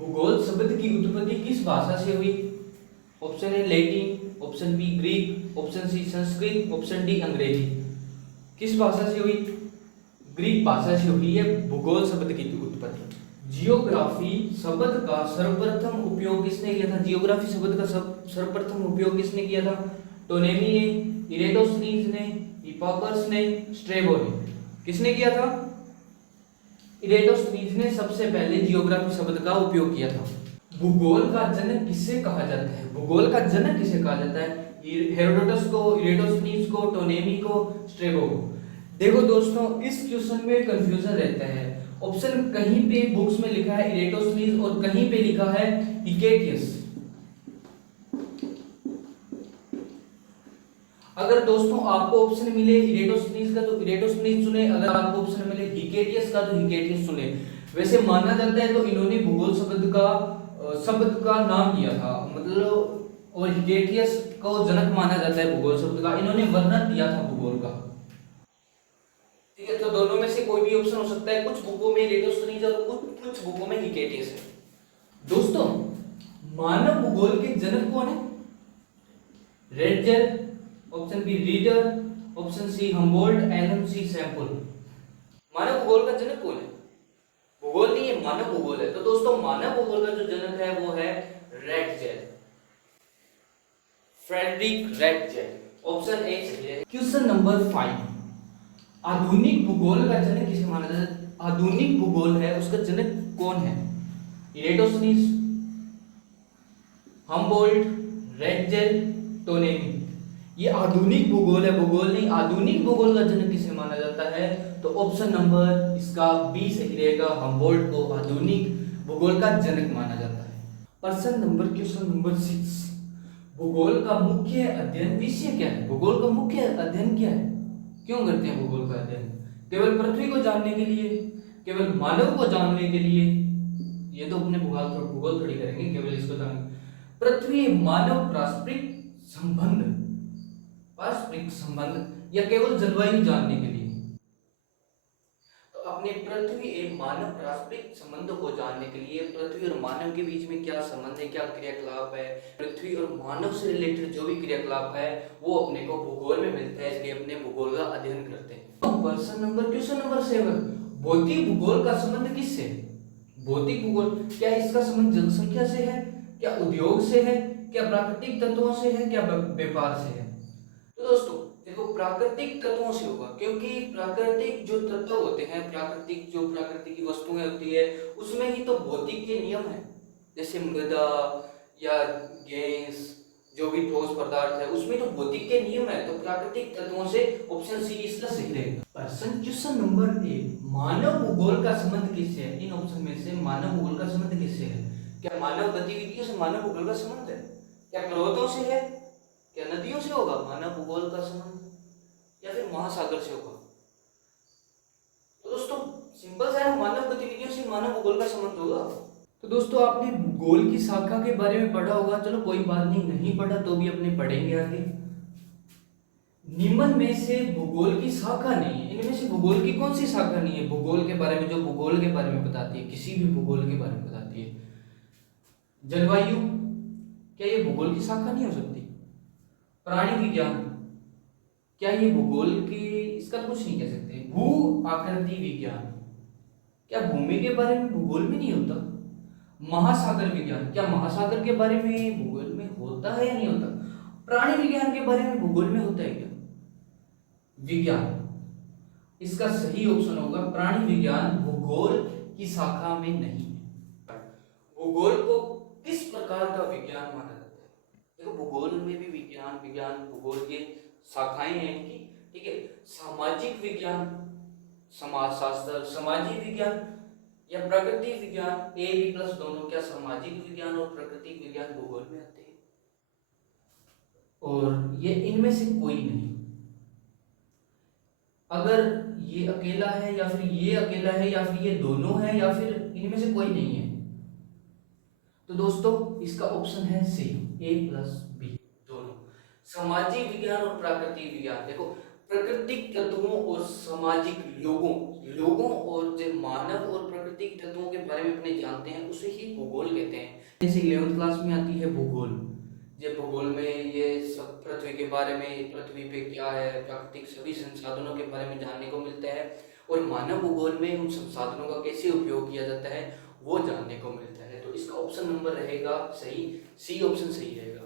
भूगोल शब्द की उत्पत्ति किस भाषा से हुई? Option A Latin, option B Greek, option C Sanskrit, option D अंग्रेजी। किस भाषा से हुई? ग्रीक भाषा से हुई है भूगोल शब्द की उत्पत्ति। जियोग्राफी शब्द का सर्वप्रथम उपयोग किसने किया था? जियोग्राफी शब्द का सर्वप्रथम उपयोग किसने किया था? टोलेमी ने, इरेटोस्थनीज ने, हिप्पार्कस ने, स्ट्रैबो ने। किसने किया था? इरेटोस्थनीज ने सबसे पहले जियोग्राफी शब्द का उपयोग किया था। भूगोल का जनक किसे कहा जाता है? भूगोल का जनक किसे कहा जाता है? हेरोडोटस को, इरेटोस्थनीज को, टोलेमी को, स्ट्रैबो को। देखो दोस्तों, इस क्वेश्चन में कंफ्यूजन रहता है। ऑप्शन कहीं पे बुक्स में लिखा है इरेटोस्थनीज और कहीं पे लिखा है हिकेटियस। अगर दोस्तों आपको ऑप्शन मिले इरेटोस्थनीज का तो इरेटोस्थनीज चुने, अगर आपको ऑप्शन मिले हिकेटियस का तो हिकेटियस चुने। वैसे माना जाता है तो इन्होंने भूगोल शब्द का नाम दिया था, मतलब, और हिकेटियस को जनक माना जाता है भूगोल शब्द का। इन्होंने वर्णन दिया था भूगोल का। ठीक है, तो दोनों में से कोई भी ऑप्शन हो सकता है। कुछ बुकों में इरेटोस्थनीज और कुछ बुकों में हिकेटियस है। दोस्तों, मानव भूगोल के जनक कौन है? Ratzel, option B Ritter, option C Humboldt, Ellen C Semple. मानव भूगोल का जनक कौन है? भूगोल नहीं है, मानव भूगोल है। तो दोस्तों, मानव भूगोल का जो जनक है वो है रेडजर, फ्रेडरिक रेडजर। ऑप्शन ए सही है। क्वेश्चन नंबर 5, आधुनिक भूगोल का जनक किसे माना जाता है? आधुनिक भूगोल है उसका जनक कौन है? Eratosthenes, Humboldt, Ratzel, Ptolemy. ये आधुनिक भूगोल है, भूगोल नहीं। आधुनिक भूगोल का जनक किसे माना जाता है? तो ऑप्शन नंबर इसका बी सही रहेगा, हम्बोल्ट को आधुनिक भूगोल का जनक माना जाता है। क्वेश्चन नंबर 6, भूगोल का मुख्य अध्ययन विषय क्या है? भूगोल का मुख्य अध्ययन क्या है? क्यों करते हैं भूगोल का अध्ययन? केवल पृथ्वी को जानने के लिए? केवल मानव को जानने के लिए? ये तो अपने भूगोल थोड़ी करेंगे केवल इसको जानने। पृथ्वी मानव पारस्परिक संबंध या केवल जलवायु जानने के लिए? तो अपने पृथ्वी एवं मानव पारस्परिक संबंधों को जानने के लिए, पृथ्वी और मानव के बीच में क्या संबंध है, क्या क्रियाकलाप है, पृथ्वी और मानव से रिलेटेड जो भी क्रियाकलाप है वो अपने को भूगोल में मिलता है, इसलिए अपने भूगोल का अध्ययन करते हैं। क्वेश्चन नंबर 7, भौतिक भूगोल का संबंध किससे? भौतिक भूगोल, क्या इसका संबंध जनसंख्या से है, क्या उद्योग से है, क्या प्राकृतिक तत्वों से है, क्या व्यापार से है? तो दोस्तों देखो, प्राकृतिक तत्वों से होगा, क्योंकि प्राकृतिक जो तत्व होते हैं, प्राकृतिक की वस्तुएं होती है, उसमें ही तो भौतिक के नियम है। जैसे मृदा या गैस, जो भी ठोस पदार्थ है, उसमें तो भौतिक के नियम है। तो प्राकृतिक तत्वों से ऑप्शन सी इसका सही रहेगा। क्वेश्चन नंबर 8, मानव भूगोल का संबंध किससे है? इन ऑप्शन में से मानव भूगोल का संबंध किससे है? क्या मानव गतिविधियों से मानव भूगोल का संबंध है? क्या पर्वतों से है? क्या नदियों से होगा मानव भूगोल का संबंध, या फिर महासागर से होगा? तो दोस्तों सिंपल सा है, मानव गतिविधियों से मानव भूगोल का संबंध होगा। तो दोस्तों आपने भूगोल की शाखा के बारे में पढ़ा होगा, चलो कोई बात नहीं, नहीं पढ़ा तो भी अपने पढ़ेंगे आगे। निम्न में से भूगोल की शाखा नहीं है, इनमें से भूगोल की कौन सी शाखा नहीं है भूगोल के बारे में, जो भूगोल के बारे में बताती है, किसी भी भूगोल के बारे में बताती है? जलवायु, क्या ये भूगोल की शाखा नहीं हो सकती? प्राणी विज्ञान, क्या ये भूगोल की, इसका कुछ नहीं कह सकते। भू आकृति विज्ञान, क्या भूमि के बारे में भूगोल में नहीं होता? महासागर विज्ञान, क्या महासागर के बारे में भूगोल में होता है या नहीं होता? प्राणी विज्ञान के बारे में भूगोल में होता है क्या? विज्ञान, इसका सही ऑप्शन होगा प्राणी विज्ञान भूगोल की शाखा में नहीं है। भूगोल को किस प्रकार का विज्ञान माना जाता है? देखो, भूगोल में भी विज्ञान भूगोल के शाखाएं हैं इनकी। ठीक है, सामाजिक विज्ञान, समाजशास्त्र, सामाजिक विज्ञान या प्रकृति विज्ञान, ए बी प्लस दोनों। क्या सामाजिक विज्ञान और प्राकृतिक विज्ञान भूगोल में आते हैं? और ये इनमें से कोई नहीं। अगर ये अकेला है या फिर ये अकेला है या फिर ये दोनों है या फिर इनमें से कोई नहीं है, तो दोस्तों इसका ऑप्शन है सी, ए प्लस बी, दोनों। सामाजिक विज्ञान और प्राकृतिक विज्ञान, देखो, प्राकृतिक तत्वों और सामाजिक लोगों और जो मानव और प्राकृतिक तत्वों के बारे बारे में अपने जानते हैं उसे ही भूगोल कहते हैं। जैसे 11th क्लास में आती है भूगोल। ये भूगोल में ये सब पृथ्वी के बारे में, पृथ्वी पे क्या है, प्राकृतिक सभी संसाधनों के बारे में जानने को मिलता है। और मानव भूगोल में उन संसाधनों का कैसे उपयोग किया जाता है वो जानने को मिलता है। तो इसका ऑप्शन नंबर रहेगा सही, सी ऑप्शन सही रहेगा।